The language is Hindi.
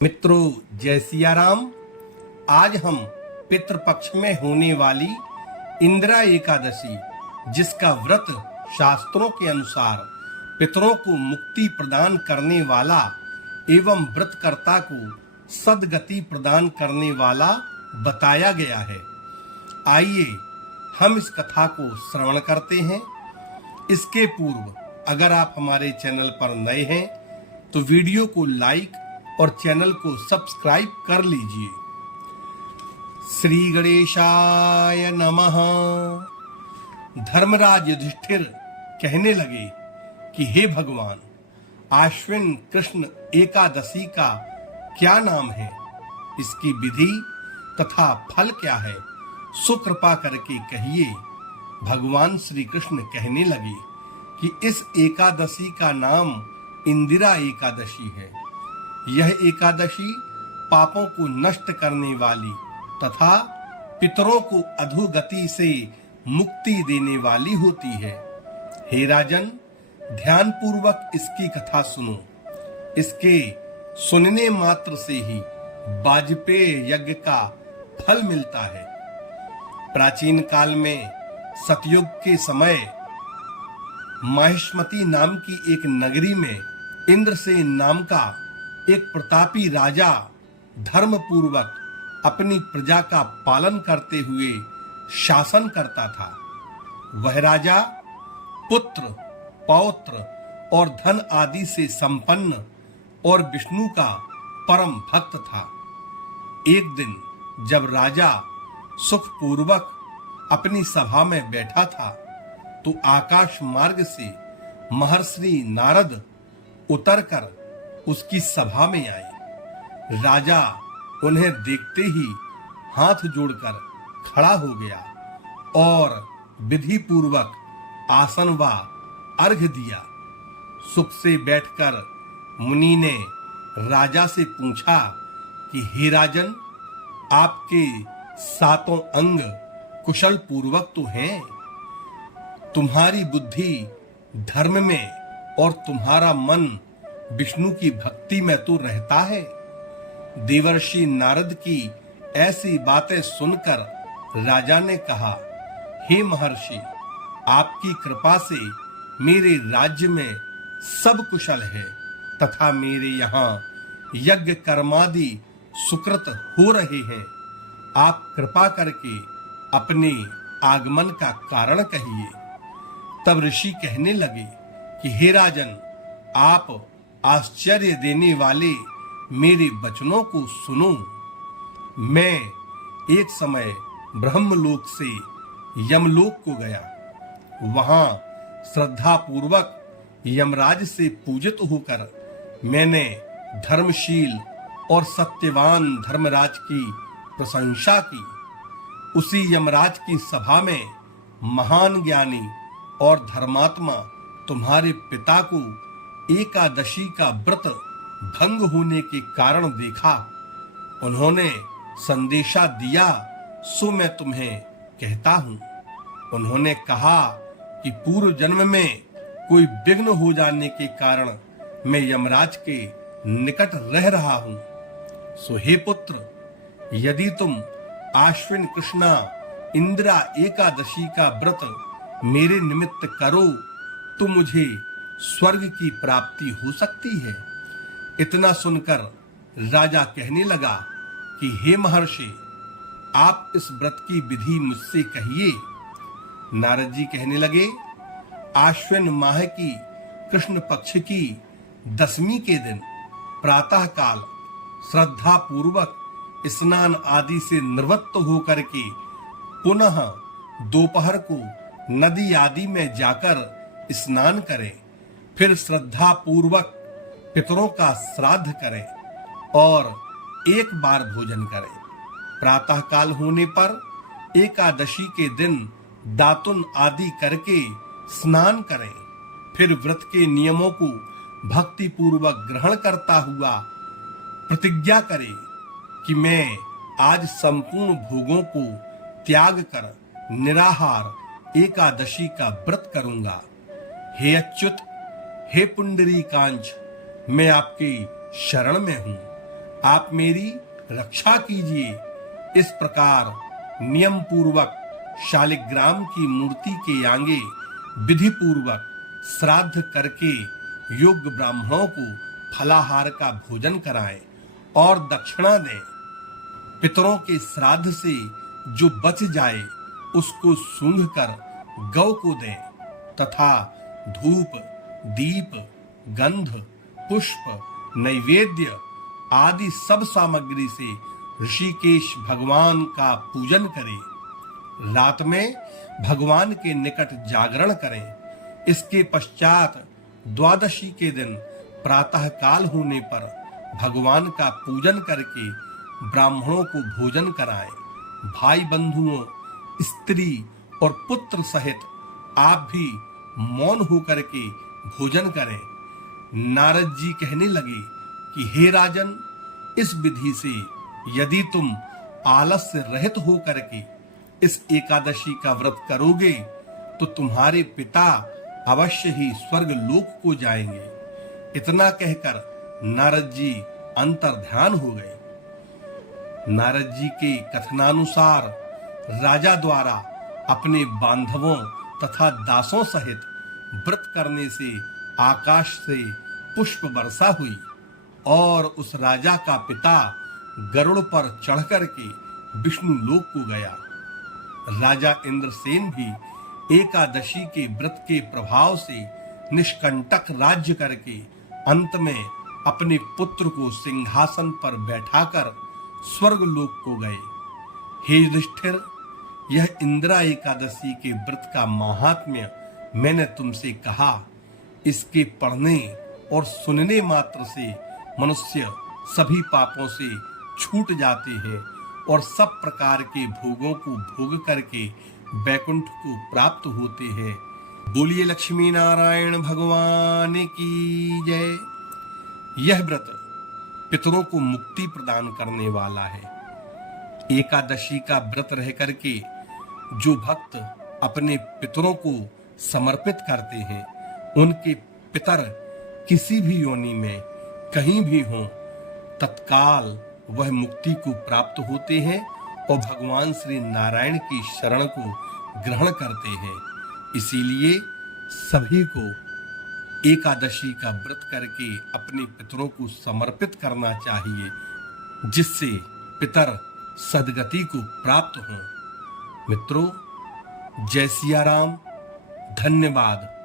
मित्रों, जय सिया राम। आज हम पितृपक्ष में होने वाली इंदिरा एकादशी, जिसका व्रत शास्त्रों के अनुसार पितरों को मुक्ति प्रदान करने वाला एवं व्रतकर्ता को सद्गति प्रदान करने वाला बताया गया है। आइए हम इस कथा को श्रवण करते हैं। इसके पूर्व अगर आप हमारे चैनल पर नए हैं तो वीडियो को लाइक और चैनल को सब्सक्राइब कर लीजिए। श्री गणेशाय नमः। धर्मराज युधिष्ठिर कहने लगे कि हे भगवान, आश्विन कृष्ण एकादशी का क्या नाम है, इसकी विधि तथा फल क्या है, सुकृपा करके कहिए। भगवान श्री कृष्ण कहने लगे कि इस एकादशी का नाम इंदिरा एकादशी है। यह एकादशी पापों को नष्ट करने वाली तथा पितरों को अधोगति से मुक्ति देने वाली होती है। हे राजन, ध्यान पूर्वक इसकी कथा सुनो। इसके सुनने मात्र से ही वाजपेय यज्ञ का फल मिलता है। प्राचीन काल में सतयुग के समय माहिष्मती नाम की एक नगरी में इंद्रसेन नाम का एक प्रतापी राजा धर्म पूर्वक अपनी प्रजा का पालन करते हुए शासन करता था। वह राजा पुत्र, पौत्र और धन आदि से संपन्न और विष्णु का परम भक्त था। एक दिन जब राजा सुख पूर्वक अपनी सभा में बैठा था तो आकाश मार्ग से महर्षि नारद उतरकर उसकी सभा में आए। राजा उन्हें देखते ही हाथ जोड़कर खड़ा हो गया और विधि पूर्वक आसन व अर्घ्य दिया। सुख से बैठकर मुनि ने राजा से पूछा कि हे राजन, आपके सातों अंग कुशल पूर्वक तो हैं, तुम्हारी बुद्धि धर्म में और तुम्हारा मन विष्णु की भक्ति में तो रहता है। देवर्षि नारद की ऐसी बातें सुनकर राजा ने कहा, हे महर्षि, आपकी कृपा से मेरे राज्य में सब कुशल है तथा मेरे यहाँ यज्ञ कर्मादि सुकृत हो रहे हैं। आप कृपा करके अपने आगमन का कारण कहिए। तब ऋषि कहने लगे कि हे राजन, आप आश्चर्य देने वाले मेरे वचनों को सुनो। मैं एक समय ब्रह्मलोक से यमलोक को गया। वहां श्रद्धा पूर्वक यमराज से पूजित होकर मैंने धर्मशील और सत्यवान धर्मराज की प्रशंसा की। उसी यमराज की सभा में महान ज्ञानी और धर्मात्मा तुम्हारे पिता को एकादशी का व्रत भंग होने के कारण देखा। उन्होंने संदेशा दिया, सो मैं तुम्हें कहता हूँ। उन्होंने कहा कि पूर्व जन्म में कोई विघ्न हो जाने के कारण मैं यमराज के निकट रह रहा हूँ। सो हे पुत्र, यदि तुम आश्विन कृष्णा इंदिरा एकादशी का व्रत मेरे निमित्त करो तो मुझे स्वर्ग की प्राप्ति हो सकती है। इतना सुनकर राजा कहने लगा कि हे महर्षि, आप इस व्रत की विधि मुझसे कहिए। नारद जी कहने लगे, आश्विन माह की कृष्ण पक्ष की दशमी के दिन प्रातः काल श्रद्धा पूर्वक स्नान आदि से निवृत्त होकर के पुनः दोपहर को नदी आदि में जाकर स्नान करें। फिर श्रद्धा पूर्वक पितरों का श्राद्ध करें और एक बार भोजन करें। प्रातः काल होने पर एकादशी के दिन दातुन आदि करके स्नान करें। फिर व्रत के नियमों को भक्ति पूर्वक ग्रहण करता हुआ प्रतिज्ञा करें कि मैं आज संपूर्ण भोगों को त्याग कर निराहार एकादशी का व्रत करूंगा। हे अच्युत, हे पुंडरीकांच, मैं आपकी शरण में हूँ। आप मेरी रक्षा कीजिए। इस प्रकार नियम पूर्वक शालिग्राम की मूर्ति के आगे विधि पूर्वक श्राद्ध करके योग्य ब्राह्मणों को फलाहार का भोजन कराएं और दक्षिणा दें। पितरों के श्राद्ध से जो बच जाए उसको सूंघ कर गौ को दें तथा धूप, दीप, गंध, पुष्प, नैवेद्य आदि सब सामग्री से ऋषिकेश भगवान का पूजन करें। रात में भगवान के निकट जागरण करें। इसके पश्चात द्वादशी के दिन प्रातः काल होने पर भगवान का पूजन करके ब्राह्मणों को भोजन कराएं। भाई बंधुओं, स्त्री और पुत्र सहित आप भी मौन होकर के भोजन करें। नारद जी कहने लगे कि हे राजन, इस विधि से यदि तुम आलस्य रहित होकर के इस एकादशी का व्रत करोगे तो तुम्हारे पिता अवश्य ही स्वर्ग लोक को जाएंगे। इतना कहकर नारद जी अंतर्ध्यान हो गए। नारद जी के कथनानुसार राजा द्वारा अपने बांधवों तथा दासों सहित व्रत करने से आकाश से पुष्प वर्षा हुई और उस राजा का पिता गरुड़ पर चढ़कर के विष्णु लोक को गया। राजा इंद्रसेन भी एकादशी के व्रत के प्रभाव से निष्कंटक राज्य करके अंत में अपने पुत्र को सिंहासन पर बैठाकर स्वर्ग लोक को गए। हे युधिष्ठिर, यह इंदिरा एकादशी के व्रत का महात्म्य मैंने तुमसे कहा। इसके पढ़ने और सुनने मात्र से मनुष्य सभी पापों से छूट जाते हैं और सब प्रकार के भोगों को भोग करके वैकुंठ को प्राप्त होते हैं। बोलिए लक्ष्मी नारायण भगवान की जय। यह व्रत पितरों को मुक्ति प्रदान करने वाला है। एकादशी का व्रत रह करके जो भक्त अपने पितरों को समर्पित करते हैं, उनके पितर किसी भी योनि में कहीं भी हों, तत्काल वह मुक्ति को प्राप्त होते हैं और भगवान श्री नारायण की शरण को ग्रहण करते हैं। इसीलिए सभी को एकादशी का व्रत करके अपने पितरों को समर्पित करना चाहिए, जिससे पितर सद्गति को प्राप्त हों। मित्रों, जय सिया राम। धन्यवाद।